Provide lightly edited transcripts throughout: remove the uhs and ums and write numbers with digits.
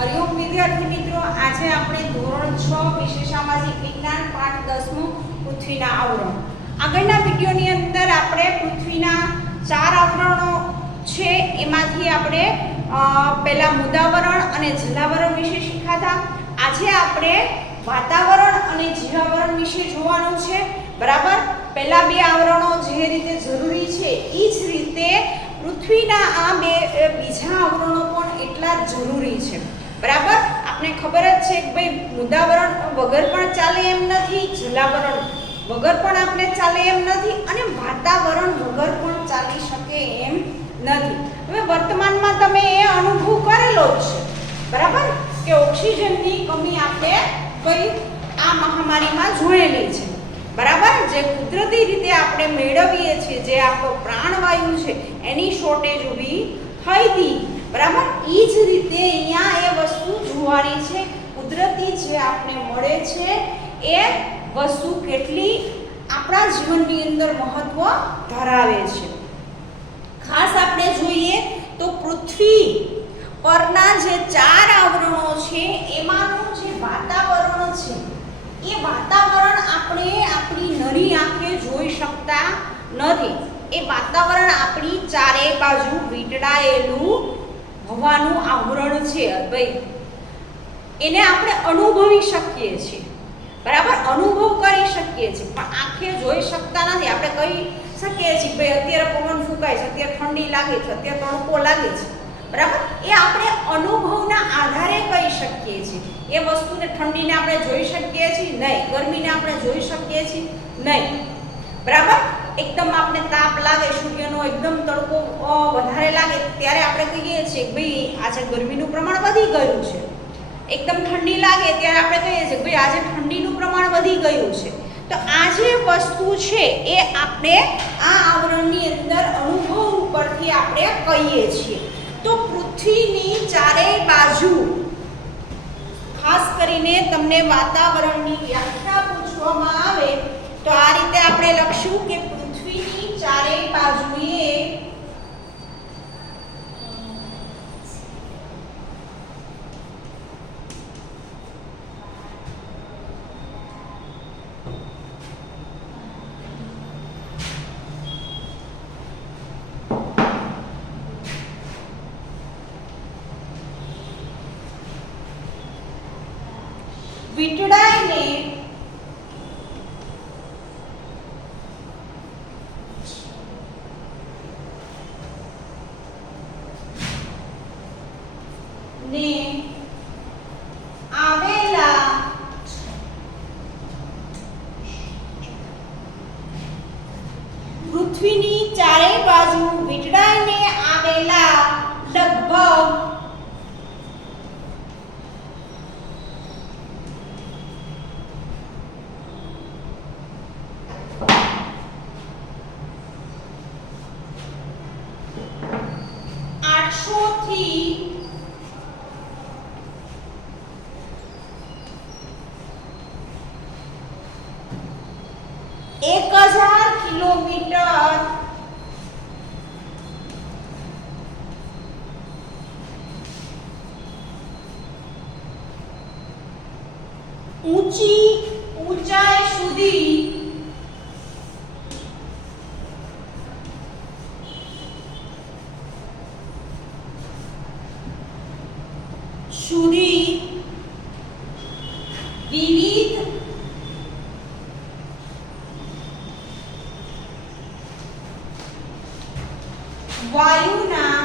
હરિઓમ વિદ્યાર્થી મિત્રો, આજે આપણે ધોરણ 6 વિષય સામાજિક વિજ્ઞાન પાઠ 10 પૃથ્વીના આવરણ. આગળના વિડિયોની અંદર આપણે પૃથ્વીના 4 આવરણો છે એમાંથી આપણે પહેલા મુદાવરણ અને જલાવરણ વિશે શીખ્યા. આજે આપણે વાતાવરણ અને જીવાવરણ વિશે જોવાનું છે. બરાબર, પહેલા બે આવરણો જે રીતે જરૂરી છે એ જ રીતે પૃથ્વીના આ બે બીજા આવરણો પણ એટલા જ જરૂરી છે. બરાબર, આપણે ખબર જ છે કે ભાઈ મુદાવરણ વગર પણ ચાલે એમ નથી, જલાવરણ વગર પણ આપણે ચાલે એમ નથી અને વાતાવરણ વગર પણ ચાલી શકે એમ નથી. હવે વર્તમાનમાં તમે એ અનુભવ કરેલો જ છે. બરાબર, કે ઓક્સિજનની કમી આપણે કઈ આ મહામારીમાં જોયેલી છે. બરાબર, જે કુદરતી રીતે આપણે મેળવીએ છીએ, જે આપણો પ્રાણવાયુ છે એની શોર્ટેજ ઊભી થઈ હતી. બરાબર, એ જ રીતે અહીંયા એ વસ્તુ જોવાની છે, કુદરતી જે આપણે મળે છે એ વસ્તુ કેટલી આપણા જીવનની અંદર મહત્વ ધરાવે છે. ખાસ આપણે જોઈએ તો પૃથ્વી પરના જે 4 આવરણો છે એમાંનું જે વાતાવરણ છે એ વાતાવરણ આપણે આપણી નરી આંખે જોઈ શકતા નથી. એ વાતાવરણ આપણી ચારે બાજુ વીંટળાયેલું હવાનું આવરણ છે. ભાઈ એને આપણે અનુભવી શકીએ છીએ. બરાબર, અનુભવ કરી શકીએ છીએ પણ આંખે જોઈ શકતા નથી. આપણે કહી શકીએ છીએ ભાઈ અત્યારે પવન ફૂંકાય છે, અત્યારે ઠંડી લાગે છે, અત્યારે તડકો લાગે છે. બરાબર, એ આપણે અનુભવના આધારે કહી શકીએ છીએ. એ વસ્તુને ઠંડીને આપણે જોઈ શકીએ છીએ નહીં, ગરમીને આપણે જોઈ શકીએ છીએ નહીં. બરાબર, એકદમ આપણે તાપ લાગે, સૂર્યનો એકદમ તડકો વધારે લાગે ત્યારે આપણે કહીએ છીએ કે ભાઈ આજે ગરમીનું પ્રમાણ વધી ગયું છે. એકદમ ઠંડી લાગે ત્યારે આપણે કહીએ છીએ કે ભાઈ આજે ઠંડીનું પ્રમાણ વધી ગયું છે. તો આ જે વસ્તુ છે એ આપણે આ આવરણની અંદર અનુભવ ઉપરથી આપણે કહીએ છીએ. તો પૃથ્વીની ચારેય બાજુ ખાસ કરીને તમને વાતાવરણની વ્યાખ્યા પૂછવામાં આવે તો આ રીતે આપણે લખશું કે પૃથ્વીની ચારેય બાજુએ વીંટળાઈને ને આવેલા પૃથ્વીની ચારેય બાજુ વીંટળાઈને આવેલા લગભગ 800 થી 1000 કિલોમીટર ઊંચાઈ સુધી વિવિધ વાયુના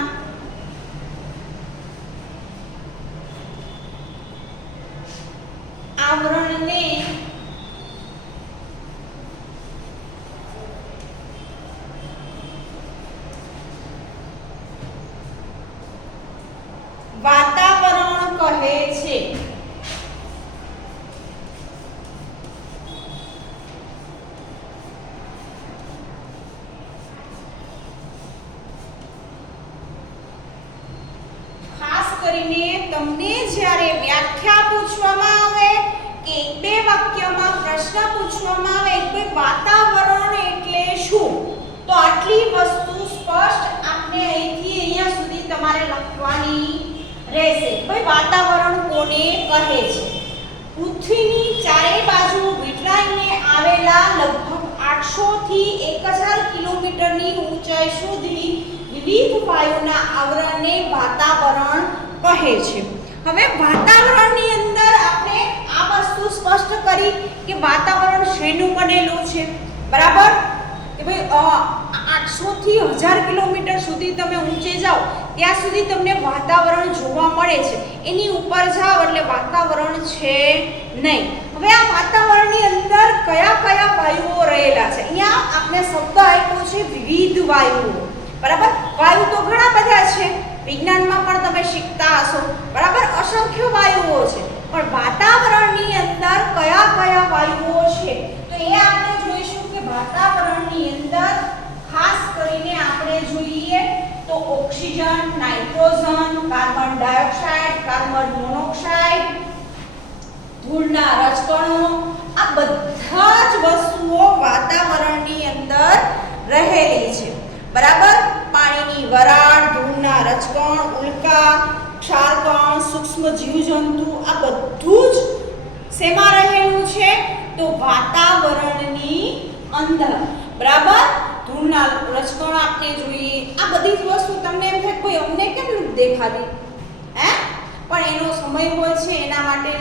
આવરણને વાતાવરણ કહે છે. ખાસ કરીને તમને જ્યારે વ્યાખ્યા પૂછવામાં આવે કે એક બે વાક્યમાં પ્રશ્ન પૂછવામાં આવે કે વાતાવરણ એટલે શું, તો આટલી વસ્તુ સ્પષ્ટ આપણે અહીંથી અહીંયા સુધી તમારે લખવાની રહેશે. ભાઈ વાતાવરણ કોને કહે છે? પૃથ્વીની ચારે બાજુ વીંટળાઈને આવેલા લગભગ 800 થી 1000 કિલોમીટરની ઊંચાઈ સુધી વિવિધ વાયુના આવરણને વાતાવરણ કહે છે. હવે વાતાવરણની અંદર આપણે આ વસ્તુ સ્પષ્ટ કરી કે વાતાવરણ શેનું બનેલું છે, બરાબર? કે ભાઈ 800 થી 1000 કિલોમીટર સુધી તમે ઊંચે જાઓ ત્યાં સુધી તમને વાતાવરણ જોવા મળે છે. એની ઉપર જાઓ એટલે વાતાવરણ છે નહીં. હવે આ વાતાવરણની અંદર કયા કયા વાયુઓ રહેલા છે? અહીંયા આપણે શબ્દ આપ્યો છે વિવિધ વાયુઓ, બરાબર? વાયુ તો ઘણા બધા છે, વિજ્ઞાનમાં પણ તમે શીખતા હશો, બરાબર? અસંખ્ય વાયુઓ છે, પણ વાતાવરણની અંદર કયા કયા વાયુઓ છે તો એ આપણે જોઈશું કે વાતાવરણની અંદર ખાસ કરીને આપણે જોઈએ તો oxygen, nitrogen, carbon dioxide, carbon monoxide, ધૂળના રજકણો, આ બધા જ વસ્તુઓ વાતાવરણની અંદર રહેલી છે, બરાબર? પાણીની વરાળ, ધૂળના રજકણ, ઉલ્કા, ક્ષારકણ, સૂક્ષ્મ જીવજંતુ, આ બધું જ શેમાં રહેલું છે તો વાતાવરણની અંદર, બરાબર? ધૂળના રજકણ આપણે જોઈએ, આ બધી જ વસ્તુ તમને એમ થાય કોઈ અમને કેમ દેખાડી, હે? પણ એનો સમય હોય છે, એના માટે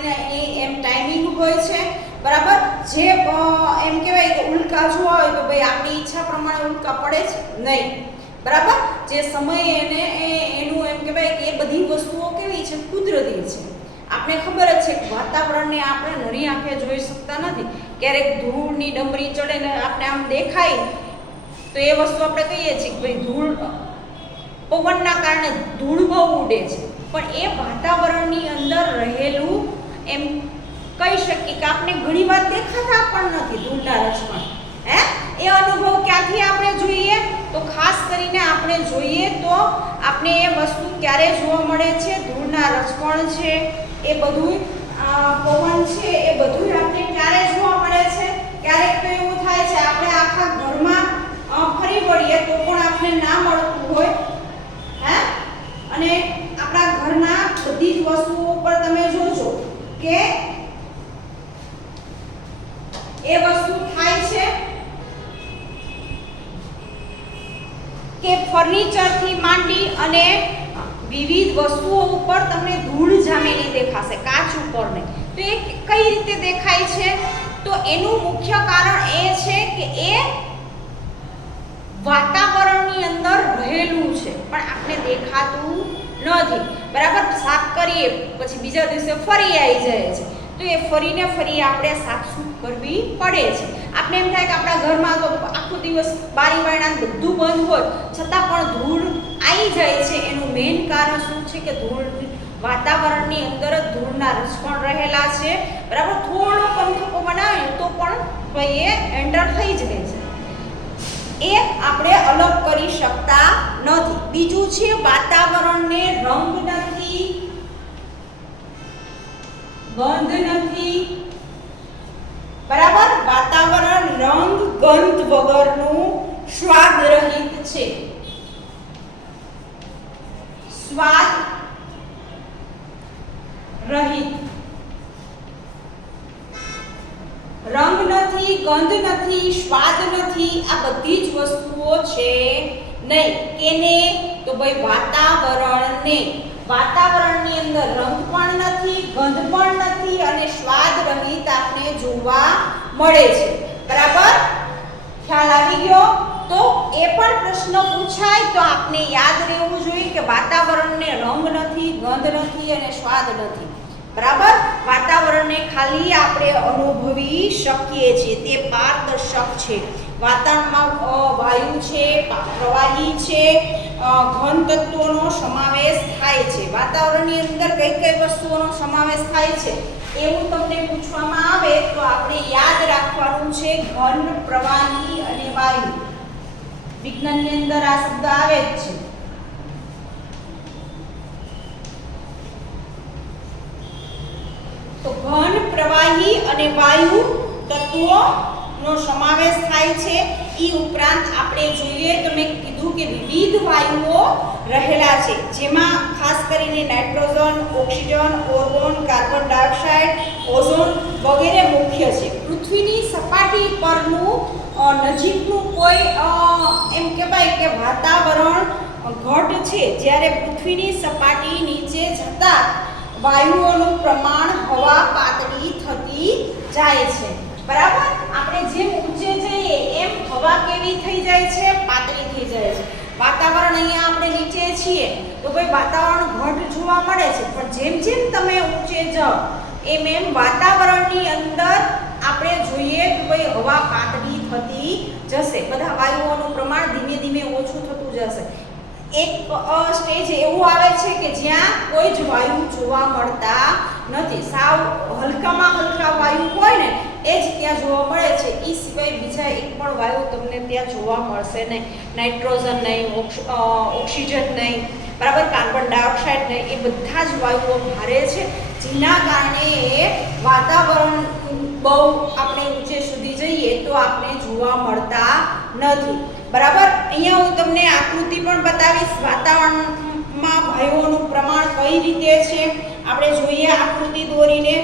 એમ ટાઈમિંગ હોય છે, બરાબર? જે એમ કહેવાય કે ઉલ્કા જોવા હોય તો ભાઈ આપણી ઈચ્છા પ્રમાણે ઉલ્કા પડે છે નહીં, બરાબર? જે સમય એને એનું એમ કહેવાય કે એ બધી વસ્તુઓ કેવી છે? કુદરતી છે. આપણે ખબર જ છે કે વાતાવરણને આપણે નરી આંખે જોઈ શકતા નથી. ક્યારેક ધૂળની ડમરી ચડે ને આપણે આમ દેખાય તો એ વસ્તુ આપણે કહીએ છીએ કે ભાઈ ધૂળ પવનના કારણે ધૂળ બહુ ઉડે છે, પણ એ વાતાવરણની અંદર રહેલું એમ કહી શકીએ કે આપણે ઘણી વાર દેખાતા પણ નથી ધૂળના રજકણ, હે? એ અનુભવ ક્યાંથી આપણે જોઈએ તો ખાસ કરીને આપણે જોઈએ તો આપણે એ વસ્તુ ક્યારે જોવા મળે છે? ધૂળના રજકણ છે, એ બધું પવન છે, એ બધું આપણે ક્યારે જોવા મળે છે? ક્યારેક તો એવું થાય છે આપણે આખા ઘરમાં ફરી વળીએ તો પણ આપણે ના મળતું હોય, હે? અને આપણા ઘરના બધી જ વસ્તુઓ પર તમે જોજો કે એ વસ્તુ થાય છે કે ફર્નિચરથી માંડી અને વિવિધ વસ્તુઓ ઉપર તમને ધૂળ જામેલી દેખાશે, કાચ ઉપર નહીં. તો એ કઈ રીતે દેખાય છે? તો એનું મુખ્ય કારણ એ છે કે એ વાતાવરણની અંદર રહેલું છે પણ આપણે દેખાતું નથી, બરાબર? સાફ કરીએ પછી બીજા દિવસે ફરી આવી જાય છે, તો એ ફરીને ફરી આપણે સાફસૂફ કરવી પડે છે. આપણે એમ થાય કે આપણા ઘરમાં તો આખો દિવસ બારી બારણાં બધું બંધ હોય છતાં પણ ધૂળ આવી જાય છે. એનું મેઇન કારણ શું છે કે ધૂળ વાતાવરણની અંદર જ ધૂળના રજકણ રહેલા છે, બરાબર? થોડો કંથકો બનાવે તો પણ ભાઈ એ એન્ટર થઈ જાય છે, એ આપણે અલગ કરી શકતા નથી. બીજું છે વાતાવરણને રંગ નથી, ગંધ નથી, બરાબર? વાતાવરણ રંગ ગંધ વગરનું સ્વાદ રહિત છે. સ્વાદ રહિત, રંગ નથી, ગંધ નથી, સ્વાદ નથી, આ બધી જ વસ્તુઓ છે નહીં. કેને? તો ભાઈ વાતાવરણને. વાતાવરણની અંદર રંગ પણ નથી, ગંધ પણ નથી અને સ્વાદ રહિત આપણે જોવા મળે છે, બરાબર? ખ્યાલ આવી ગયો? તો એ પણ પ્રશ્ન પૂછાય તો આપણે યાદ રહેવું જોઈએ કે વાતાવરણને રંગ નથી, ગંધ નથી અને સ્વાદ નથી, બરાબર? વાતાવરણને ખાલી આપણે અનુભવી શકીએ છીએ, તે પારદર્શક છે. વાતાવરણમાં વાયુ છે, પ્રવાહી છે, ઘન તત્વોનો સમાવેશ થાય છે. વાતાવરણની અંદર કઈ કઈ વસ્તુઓનો સમાવેશ થાય છે એવું તમને પૂછવામાં આવે તો આપણે યાદ રાખવાનું છે ઘન, પ્રવાહી અને વાયુ. વિજ્ઞાનની અંદર આ શબ્દ આવે જ છે. તો ઘન, પ્રવાહી અને વાયુ તત્વોનો સમાવેશ થાય છે. એ ઉપરાંત આપણે જોઈએ તો મેં કીધું કે વિવિધ વાયુઓ રહેલા છે, જેમાં ખાસ કરીને nitrogen, oxygen, argon, carbon dioxide, ozone વગેરે મુખ્ય છે. પૃથ્વીની સપાટી પરનું નજીકનું કોઈ એમ કહેવાય કે વાતાવરણ ઘટ છે, જ્યારે પૃથ્વીની સપાટી નીચે જતા વાયુઓનું પ્રમાણ હવા પાતળી થતી જાય છે. બરાબર, આપણે જેમ ઊંચે જઈએ એમ હવા કેવી થઈ જાય છે? પાતળી થઈ જાય છે. વાતાવરણ અહીંયા આપણે નીચે છીએ તો ભાઈ વાતાવરણ ઘટ જોવા મળે છે, પણ જેમ જેમ તમે ઊંચે જાઓ એમ એમ વાતાવરણની અંદર આપણે જોઈએ કે ભાઈ હવા પાતળી થતી જશે, બધા વાયુઓનું પ્રમાણ ધીમે ધીમે ઓછું થતું જશે. એક સ્ટેજ એવું આવે છે કે જ્યાં કોઈ જ વાયુ જોવા મળતા નથી, સાવ હલકામાં હલકા વાયુ હોય ને એ જ ત્યાં જોવા મળે છે. એ સિવાય બીજા એક પણ વાયુ તમને ત્યાં જોવા મળશે નહીં. નાઇટ્રોજન નહીં, ઓક્સિજન નહીં, બરાબર, કાર્બન ડાયોક્સાઇડ નહીં, એ બધા જ વાયુઓ ભારે છે, જેના કારણે વાતાવરણ બહુ આપણે ઊંચે સુધી જઈએ તો આપણે જોવા મળતા નથી. બરાબર, અહીંયા હું તમને આકૃતિ પણ બતાવીશ વાતાવરણમાં વાયુઓનું પ્રમાણ કઈ રીતે છે. આપણે જોઈએ આકૃતિ દોરીને.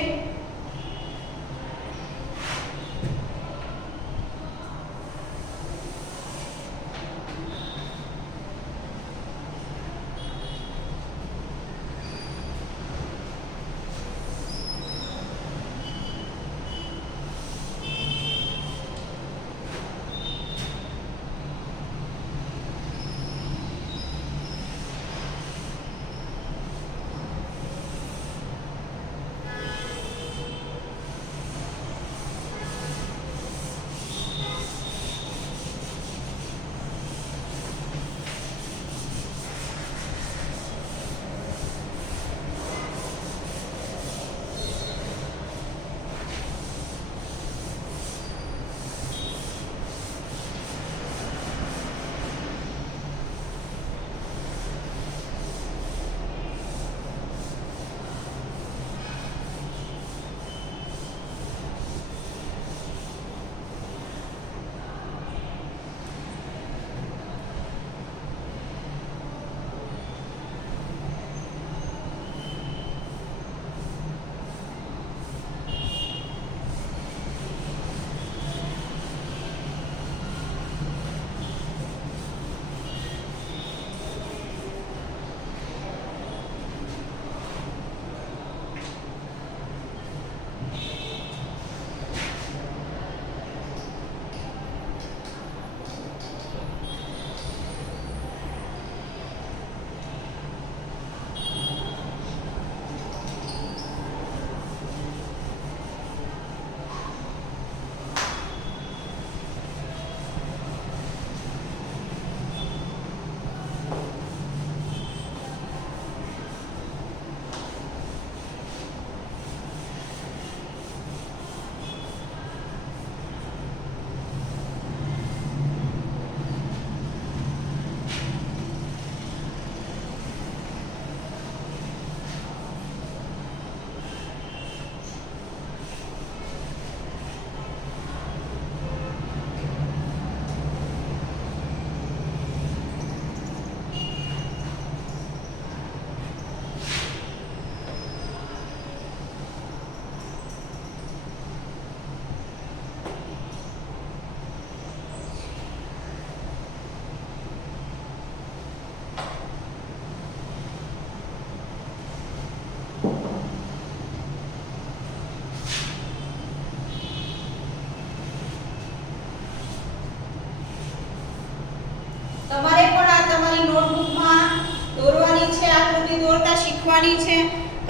તમારે પણ આ તમારી નોટબુકમાં દોરવાની છે, આકૃતિ દોરતા શીખવાની છે.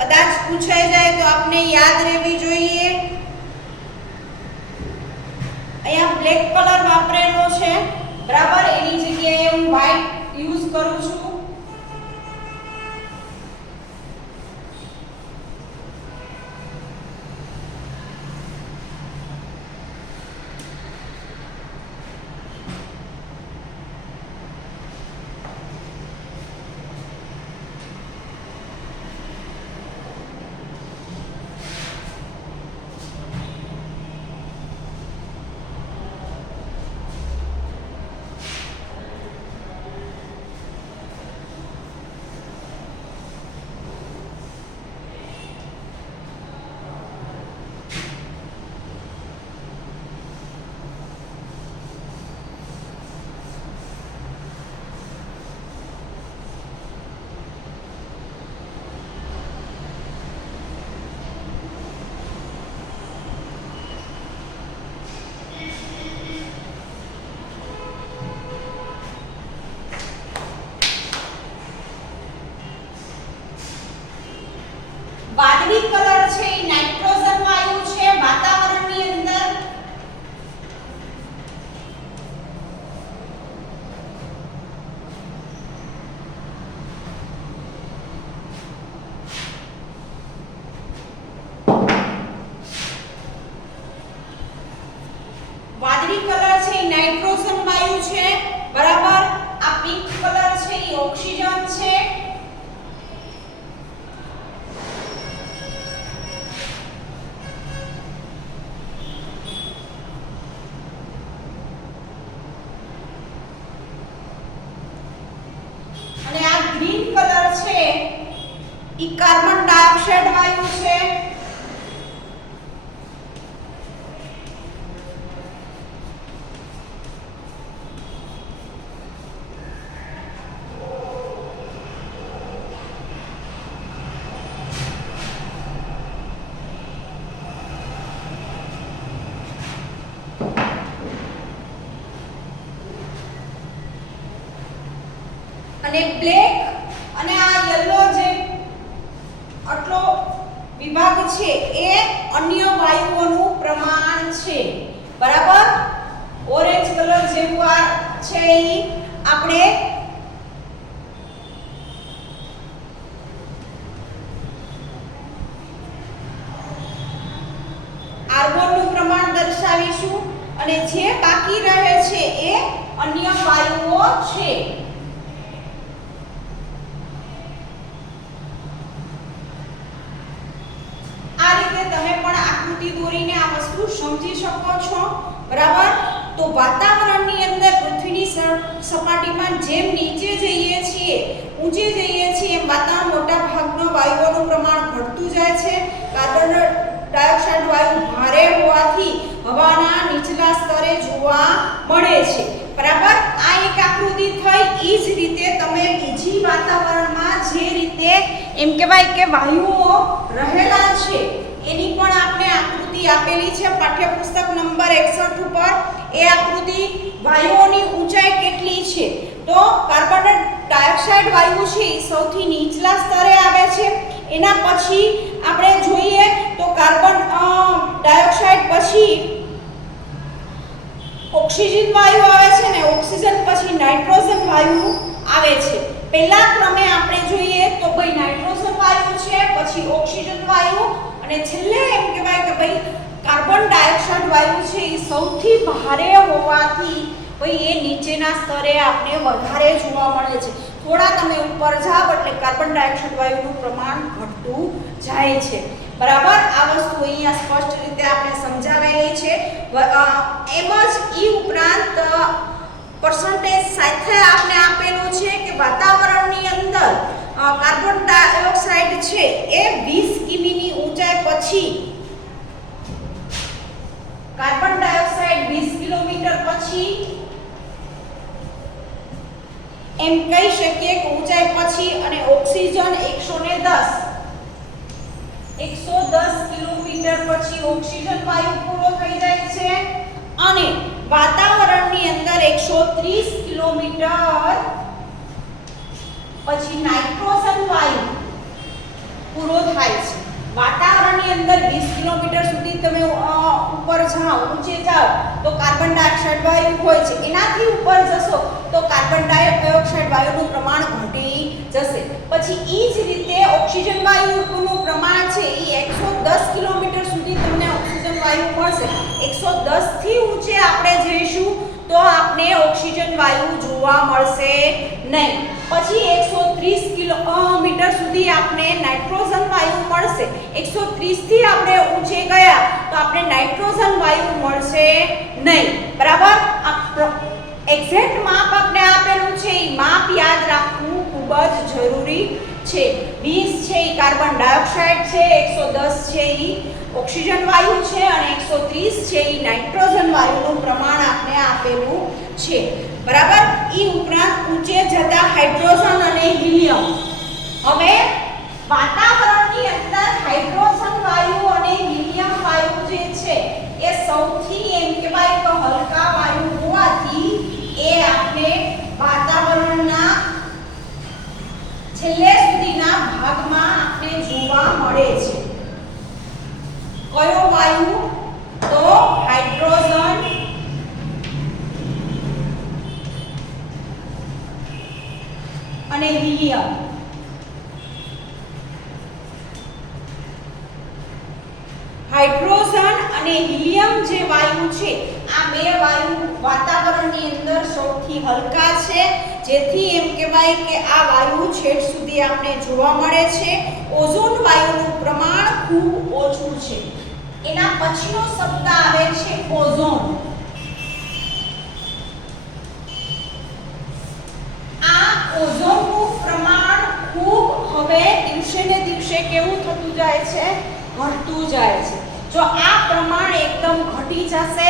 કદાચ પૂછાઈ જાય તો આપને યાદ રહેવી જોઈએ. અહીંયા બ્લેક કલર વાપરેલો છે, બરાબર, એની જગ્યાએ હું વ્હાઈટ યુઝ કરું છું. ઈ કાર્બન ડાયોક્સાઇડ વાયુ છે. અને બ્લેક અને આ યલો જે આટલો વિભાગ છે એ અન્ય વાયુઓનું પ્રમાણ છે. બરાબર. ઓરેન્જ કલર જેવું આ છે ઈ આપણે આર્ગોનનું પ્રમાણ દર્શાવીશું અને જે બાકી રહે છે એ અન્ય વાયુઓ છે. દોરીને આ વસ્તુ સમજી શકો છો. બરાબર. તો વાતાવરણની અંદર પૃથ્વીની સપાટીમાં જેમ નીચે જઈએ છીએ ઊંચે જઈએ છીએ એમ વાતાવરણ મોટા ભાગના વાયુઓનું પ્રમાણ ઘટતું જાય છે. કાર્બન ડાયોક્સાઇડ વાયુ ભારે હોવાથી હવાના નીચલા સ્તરે જોવા મળે છે. બરાબર. આ એક આકૃતિ થઈ. ઈ જ રીતે તમે બીજી વાતાવરણમાં જે રીતે એમ કહેવાય કે વાયુઓ રહેલા છે એની પણ આપણે આકૃતિ આપેલી છે પાઠ્યપુસ્તક નંબર 61 ઉપર. એ આકૃતિ વાયુઓની ઊંચાઈ કેટલી છે. તો કાર્બન ડાયોક્સાઇડ વાયુ છે એ સૌથી નીચલા સ્તરે આવે છે. એના પછી આપણે જોઈએ તો કાર્બન ડાયોક્સાઇડ પછી ઓક્સિજન વાયુ આવે છે ને ઓક્સિજન પછી નાઇટ્રોજન વાયુ આવે છે. પહેલા ક્રમે આપણે જોઈએ તો ભાઈ નાઇટ્રોજન વાયુ છે, પછી ઓક્સિજન વાયુ અને છેલ્લે એમ કહેવાય કે ભાઈ કાર્બન ડાયોક્સાઇડ વાયુ છે એ સૌથી ભારે હોવાથી ભાઈ એ નીચેના સ્તરે આપણે વધારે જોવા મળે છે. થોડા તમે ઉપર જાવ એટલે કાર્બન ડાયોક્સાઇડ વાયુનું પ્રમાણ ઘટતું જાય છે. બરાબર. આ વસ્તુ અહીંયા સ્પષ્ટ રીતે આપણે સમજાવેલી છે. એમ જ ઈ ઉપરાંત પર્સન્ટેજ સાથે આપણે આપેલું છે કે વાતાવરણની અંદર કાર્બન ડાયોક્સાઇડ છે એ 20 કિમીની ઊંચાઈ પછી કાર્બન ડાયોક્સાઇડ 20 કિલોમીટર પછી એમ કહી શકીએ કે ઊંચાઈ પછી અને ઓક્સિજન 110 કિલોમીટર પછી ઓક્સિજન વાયુ પૂરો થઈ જાય છે અને વાતાવરણની અંદર 130 કિલોમીટર પછી નાઇટ્રોજન વાયુ પૂરો થાય છે. વાતાવરણની અંદર 20 કિલોમીટર સુધી તમે ઉપર જાઓ ઊંચે જાઓ તો કાર્બન ડાયોક્સાઇડ વાયુ હોય છે. એનાથી ઉપર જશો તો કાર્બન ડાયોક્સાઇડ વાયુનું પ્રમાણ ઘટી જશે. પછી ઈ જ રીતે ઓક્સિજન વાયુનું પ્રમાણ છે એ 110 કિલોમીટર સુધી તમને ઓક્સિજન વાયુ મળશે. 110 થી ઊંચે આપણે જઈશું તો આપણે ઓક્સિજન વાયુ જોવા મળશે નહીં. પછી 130 કિલોમીટર સુધી આપણે નાઇટ્રોજન વાયુ મળશે. 130 થી આપણે ઊંચે ગયા તો આપણે નાઇટ્રોજન વાયુ મળશે નહીં. બરાબર. એક્ઝેક્ટ માપ આપણે આપેલું છે એ માપ યાદ રાખવું ખૂબ જ જરૂરી છે. 20 છે એ કાર્બન ડાયોક્સાઇડ છે, 110 છે એ ઓક્સિજન વાયુ છે અને 130 છે એ નાઇટ્રોજન વાયુનું પ્રમાણ આપણે આપેલું છે. બરાબર. ઈ ઉપરાંત ઊંચે જતા હાઇડ્રોજન અને હિલિયમ. હવે વાતાવરણની અંદર હાઇડ્રોજન વાયુ અને હિલિયમ વાયુ જે છે એ સૌથી એમ કહેવાય કે હલકા વાયુ હોવાથી એ આપણે વાતાવરણના છેલ્લે સુધીના ભાગમાં આપણે જોવા મળે છે. કયો વાયુ? તો હાઇડ્રોજન અને હિલિયમ. હાઇડ્રોજન અને હિલિયમ જે વાયુ છે આ બે વાયુ વાતાવરણની અંદર સૌથી હલકા છે, જેથી એમ કહેવાય કે આ વાયુ છેક સુધી આપણે જોવા મળે છે. ઓઝોન વાયુનું પ્રમાણ ખૂબ ઓછું છે. એના પછીનો શબ્દ આવે છે ઓઝોન. આ ઓઝોનનું પ્રમાણ ખૂબ હવે દિવસે ને દિવસે કેવું થતું જાય છે, ઘટતું જાય છે. જો આ પ્રમાણ એકદમ ઘટી જશે,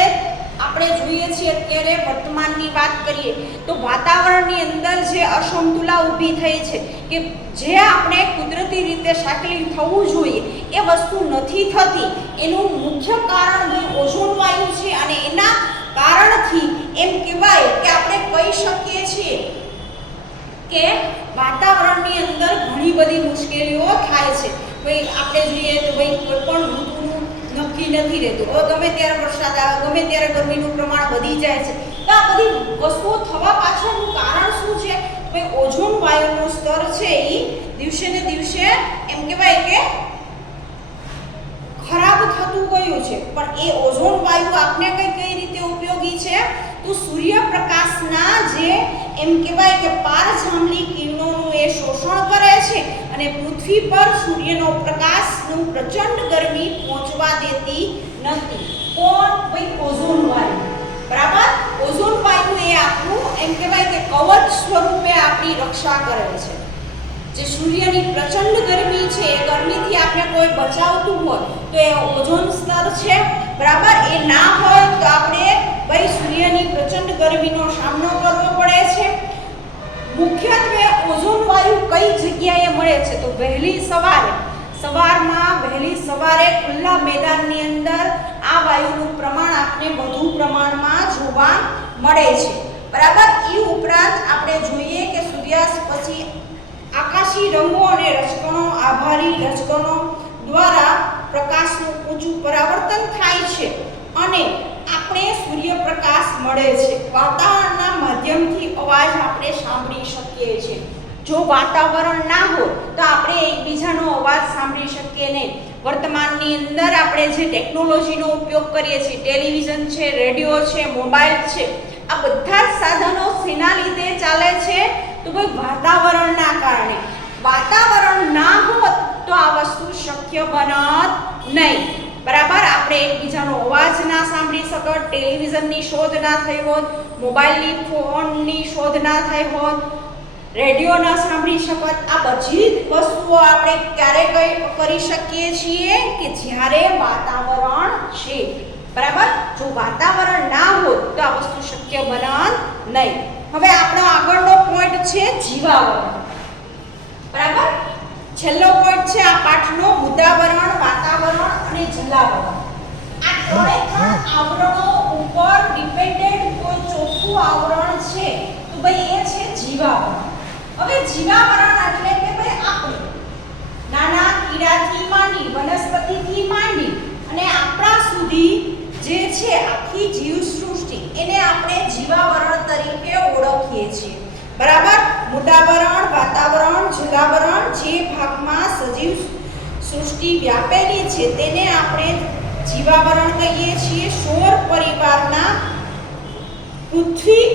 આપણે જોઈએ છીએ અત્યારે વર્તમાનની વાત કરીએ તો વાતાવરણની અંદર જે અસમતુલા ઊભી થઈ છે કે જે આપણે કુદરતી રીતે સાયકલિંગ થવું જોઈએ એ વસ્તુ નથી થતી, એનું મુખ્ય કારણ ઓઝોન વાયુ છે. અને એના કારણથી એમ કહેવાય કે આપણે કહી શકીએ છીએ કે વાતાવરણની અંદર ઘણી બધી મુશ્કેલીઓ થાય છે. ભાઈ આપણે જોઈએ તો ભાઈ કોઈ પણ ઋતુનું નક્કી નથી રહેતું. ગમે ત્યારે વરસાદ આવે, ગમે ત્યારે ગરમીનું પ્રમાણ વધી જાય છે. તો આ બધી વસ્તુઓ થવા પાછળનું કારણ શું છે? ભાઈ ઓઝોન વાયુનું સ્તર છે એ દિવસે ને દિવસે એમ કહેવાય કે ખરાબ થતું ગયું છે. પણ એ ઓઝોન વાયુ આપને કઈ રીતે ઉપયોગી છે? તો સૂર્યપ્રકાશના જે એમ કહેવાય કે પારજાંબલી કિરણોનું એ શોષણ કરે છે અને પૃથ્વી પર સૂર્યનો પ્રકાશનું પ્રચંડ ગરમી પહોંચવા દેતી નથી. કોણ? ભાઈ ઓઝોન વાયુ. બરાબર? ઓઝોન વાયુ એ આપણું એમ કહેવાય કે કવચ સ્વરૂપે આપણી રક્ષા કરે છે. જે સૂર્યની પ્રચંડ ગરમી છે એ ગરમીથી આપણે કોઈ બચાવતું હોય તો એ ઓઝોન સ્તર છે. બરાબર? એ ના હોય તો આપણે ભાઈ સૂર્યની પ્રચંડ ગરમીનો સામનો કરવો પડે છે. મુખ્યત્વે ઓઝોન વાયુ કઈ જગ્યાએ મળે છે? તો વહેલી સવારે, વહેલી સવારે ખુલ્લા મેદાનની અંદર આ વાયુનું પ્રમાણ આપણે વધુ પ્રમાણમાં જોવા મળે છે. બરાબર? એ ઉપરાંત આપણે જોઈએ કે સૂર્યાસ્ત પછી આકાશી રંગો અને રજકણો, આભારી રજકણો દ્વારા પ્રકાશનું ઊંચું પરાવર્તન થાય છે અને આપણે સૂર્યપ્રકાશ મળે છે. વાતાવરણના માધ્યમથી અવાજ આપણે સાંભળી શકીએ છીએ. જો વાતાવરણ ના હોય તો આપણે એકબીજાનો અવાજ સાંભળી શકીએ નહીં. વર્તમાનની અંદર આપણે જે ટેકનોલોજીનો ઉપયોગ કરીએ છીએ, ટેલિવિઝન છે, રેડિયો છે, મોબાઈલ છે, આ બધા જ સાધનો શેના લીધે ચાલે છે? તો ભાઈ વાતાવરણના કારણે. વાતાવરણ ના હોત તો આ વસ્તુ શક્ય બનત નહીં. બરાબર? આપણે એકબીજાનો અવાજ ના સાંભળી શકત, ટેલિવિઝનની શોધ ના થઈ હોત, મોબાઈલની ફોનની શોધ ના થઈ હોત, રેડિયો ના સાંભળી શકત. આ બધી જ વસ્તુઓ આપણે ક્યારે કરી શકીએ છીએ? કે જ્યારે વાતાવરણ છે. બરાબર? જો વાતાવરણ ના હોય તો આ વસ્તુ શક્ય બનત નહીં. હવે આપણો આગળનો પોઈન્ટ છે જીવાવરણ. બરાબર? છેલ્લો પોઈન્ટ છે આ પાઠનો મૃદાવરણ, વાતાવરણ અને જલાવરણ. આ ત્રણે આવરણો ઉપર ડિપેન્ડન્ટ કોઈ ચોખ્ખું આવરણ છે તો ભાઈ એ છે જીવાવરણ. હવે જીવાવરણ એટલે કે ભાઈ આપણે નાના કીડાથી માંડી, વનસ્પતિથી માંડી અને આપણા સુધી જે છે આખી જીવસૃષ્ટિ, એને આપણે જીવાવરણ તરીકે ઓળખીએ છીએ. બરાબર? મૃદાવરણ, વાતાવરણ, જલાવરણ, જે ભાગમાં સજીવ સૃષ્ટિ વ્યાપેલી છે તેને આપણે જીવાવરણ કહીએ છીએ. સૌર પરિવારના પૃથ્વી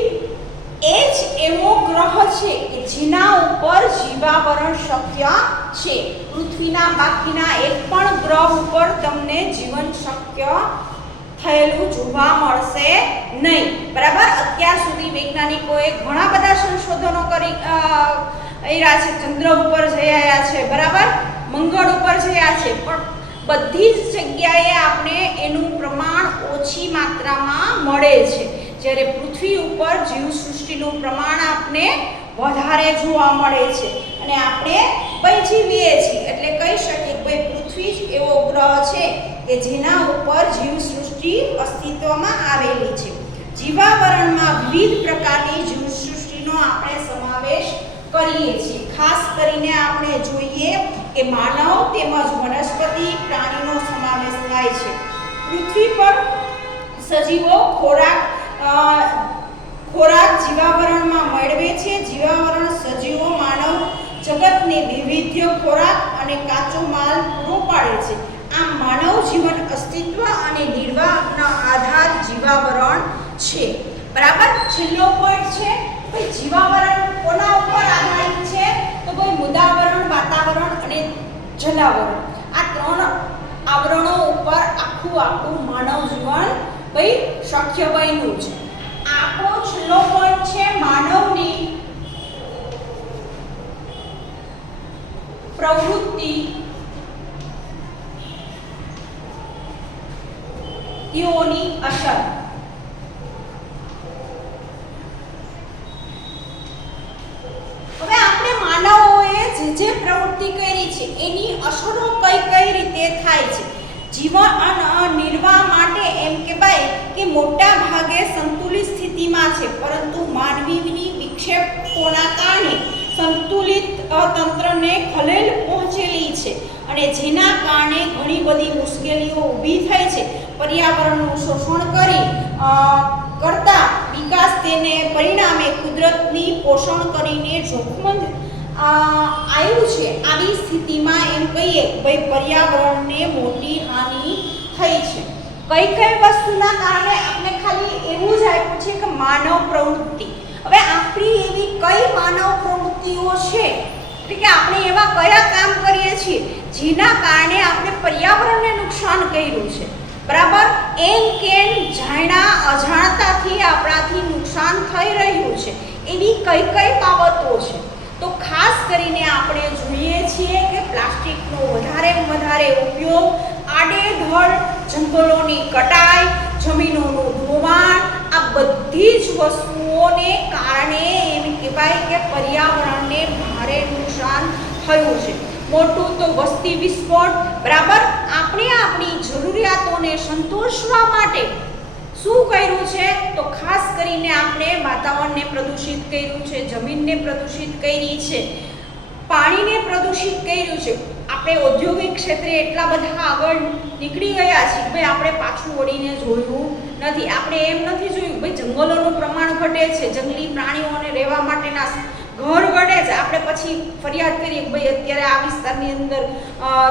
એ જ એવો ગ્રહ છે કે જેના ઉપર જીવાવરણ શક્ય છે. પૃથ્વીના બાકીના એક પણ ગ્રહ ઉપર તમને જીવન શક્ય થયેલું જોવા મળશે નહીં. બરાબર? અત્યાર સુધી વૈજ્ઞાનિકોએ ઘણા બધા સંશોધનો કર્યા છે. ચંદ્ર ઉપર જઈ આવ્યા છે. બરાબર? મંગળ ઉપર જયા છે. પણ બધી જ જગ્યાએ આપણે એનું પ્રમાણ ઓછી માત્રામાં મળે છે. જ્યારે પૃથ્વી ઉપર જીવસૃષ્ટિનું પ્રમાણ આપણે વધારે જોવા મળે છે અને આપણે ભાઈ જીવીએ છીએ. એટલે કહી શકીએ કે ભાઈ પૃથ્વી જ એવો ગ્રહ છે કે જેના ઉપર જીવસૃષ્ટિ અસ્તિત્વમાં આવેલી છે. જીવાવરણમાં વિવિધ પ્રકારની જીવસૃષ્ટિનો આપણે સમાવેશ કરીએ છીએ. ખાસ કરીને આપણે જોઈએ કે માનવ તેમજ વનસ્પતિ પ્રાણીનો સમાવેશ થાય છે. પૃથ્વી પર સજીવો ખોરાક જીવાવરણમાં મેળવે છે. જીવાવરણ સજીવો માનવ જગતને વિવિધ ખોરાક અને કાચો માલ પૂરો પાડે છે. આમ માનવ જીવન અસ્તિત્વ અને નિર્વાહનો આધાર જીવાવરણ છે. બરાબર? છેલ્લો પોઈન્ટ છે ભાઈ જીવાવરણ કોના ઉપર આધારિત છે? તો ભાઈ મૃદાવરણ, વાતાવરણ અને જલાવરણ. આ ત્રણ આવરણો ઉપર આખું માનવ જીવન ભાઈ શક્ય બન્યું છે. આપણો છેલ્લો પોઈન્ટ છે માનવની પ્રવૃત્તિઓની અસર. હવે આપણે માનવોએ જે પ્રવૃત્તિ કરી છે એની અસરો કઈ રીતે થાય છે. જીવન નિર્વાહ માટે એમ કહેવાય કે મોટા ભાગે સંતુલિત સ્થિતિમાં છે, પરંતુ માનવીની વિક્ષેપોના કારણે સંતુલિત તંત્રને ખલેલ પહોંચેલી છે અને જેના કારણે ઘણી બધી મુશ્કેલીઓ ઊભી થઈ છે. પર્યાવરણનું શોષણ કરતા વિકાસ તેને પરિણામે કુદરતની પોષણ કરીને જોખમ આવ્યું છે. આવી સ્થિતિમાં એમ કહીએ ભાઈ પર્યાવરણને મોટી હાનિ થઈ છે. કઈ વસ્તુના કારણે આપણે ખાલી એવું જ આપ્યું છે કે માનવ પ્રવૃત્તિ. હવે આપણી એવી કઈ માનવ પ્રવૃત્તિઓ છે એટલે કે આપણે એવા કયા કામ કરીએ છીએ જેના કારણે આપણે પર્યાવરણને નુકસાન કર્યું છે, બરાબર? એમ કેમ જાણ્યા અજાણતાથી આપણાથી નુકસાન થઈ રહ્યું છે એવી કઈ બાબતો છે. તો ખાસ કરીને આપણે જોઈએ છીએ કે પ્લાસ્ટિકનો વધારે ઉપયોગ, આડેધડ જંગલોની કટાઈ, જમીનોનું ધોવાણ, આ બધી જ વસ્તુઓને કારણે એમ કહેવાય કે પર્યાવરણને ભારે નુકસાન થયું છે. મોટું તો વસ્તી વિસ્ફોટ, બરાબર? આપણે આપણી જરૂરિયાતોને સંતોષવા માટે શું કર્યું છે તો ખાસ કરીને આપણે વાતાવરણને પ્રદૂષિત કર્યું છે, જમીનને પ્રદૂષિત કરી છે, પાણીને પ્રદૂષિત કર્યું છે. આપણે ઔદ્યોગિક ક્ષેત્રે એટલા બધા આગળ નીકળી ગયા છીએ ભાઈ આપણે પાછું વળીને જોયું નથી. આપણે એમ નથી જોયું ભાઈ જંગલોનું પ્રમાણ ઘટે છે, જંગલી પ્રાણીઓને રહેવા માટેના ઘર ઘટે છે. આપણે પછી ફરિયાદ કરીએ કે ભાઈ અત્યારે આ વિસ્તારની અંદર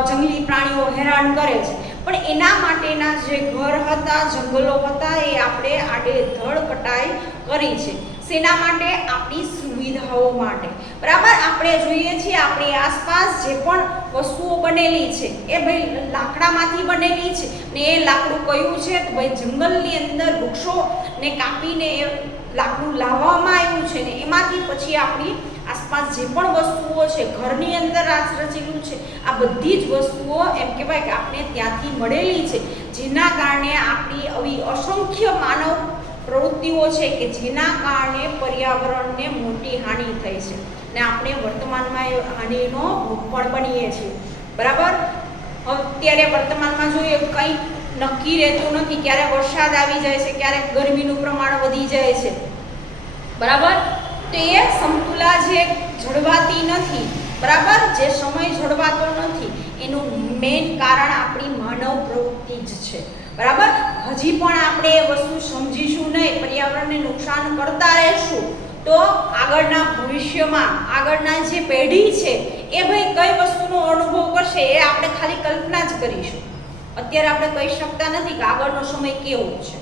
જંગલી પ્રાણીઓ હેરાન કરે છે, પણ એના માટેના જે ઘર હતા, જંગલો હતા એ આપણે આડેધડ કટાઈ કરી છે. શેના માટે? આપણી સુવિધાઓ માટે, બરાબર? આપણે જોઈએ છીએ આપણી આસપાસ જે પણ વસ્તુઓ બનેલી છે એ ભાઈ લાકડામાંથી બનેલી છે ને એ લાકડું કયું છે તો ભાઈ જંગલની અંદર વૃક્ષોને કાપીને એ લાકડું લાવવામાં આવ્યું છે ને એમાંથી પછી આપણી આસપાસ જે પણ વસ્તુઓ છે ઘરની અંદર રચેલું છે આ બધી જ વસ્તુઓ એમ કહેવાય કે આપણે ત્યાંથી મળેલી છે, જેના કારણે આપણી આવી અસંખ્ય માનવ પ્રવૃત્તિઓ છે કે જેના કારણે પર્યાવરણને મોટી હાનિ થઈ છે ને આપણે વર્તમાનમાં એ હાનિનો ભોગ પણ બનીએ છીએ, બરાબર? અત્યારે વર્તમાનમાં જોઈએ કંઈ નક્કી રહેતું નથી, ક્યારેક વરસાદ આવી જાય છે, ક્યારેક ગરમીનું પ્રમાણ વધી જાય છે, બરાબર? તો એ સમતુલા જે જળવાતી નથી, બરાબર? જે સમય જળવાતો નથી એનું મેઇન કારણ આપણી માનવ પ્રવૃત્તિ જ છે, બરાબર? હજી પણ આપણે એ વસ્તુ સમજીશું નહીં, પર્યાવરણને નુકસાન કરતા રહેશું તો આગળના ભવિષ્યમાં આગળના જે પેઢી છે એ ભાઈ કઈ વસ્તુનો અનુભવ કરશે એ આપણે ખાલી કલ્પના જ કરીશું. અત્યારે આપણે કહી શકતા નથી કે આગળનો સમય કેવો છે,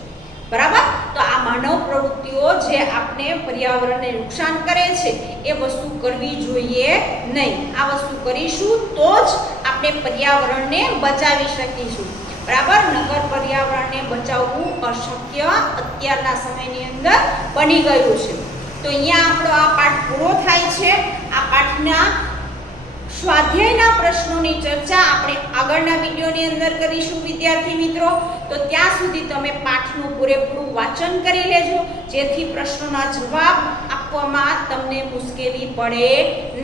બરાબર? તો આ માનવ પ્રવૃત્તિઓ જે આપણે પર્યાવરણને નુકસાન કરે છે એ વસ્તુ કરવી જોઈએ નહીં. આ વસ્તુ કરીશું તો જ આપણે પર્યાવરણને બચાવી શકીશું, બરાબર? નગર પર્યાવરણને બચાવવું અશક્ય અત્યારના સમયની અંદર બની ગયું છે. તો અહીંયા આપણો આ પાઠ પૂરો થાય છે. આ પાઠના સ્વાધ્યાયના પ્રશ્નોની ચર્ચા આપણે આગળના વિડીયોની અંદર કરીશું વિદ્યાર્થી મિત્રો. તો ત્યાં સુધી તમે પાઠનું પૂરેપૂરું વાંચન કરી લેજો જેથી પ્રશ્નોના જવાબ આપવામાં તમને મુશ્કેલી પડે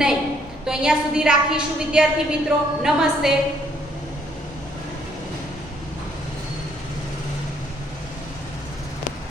નહીં. તો અહીંયા સુધી રાખીશું વિદ્યાર્થી મિત્રો. નમસ્તે.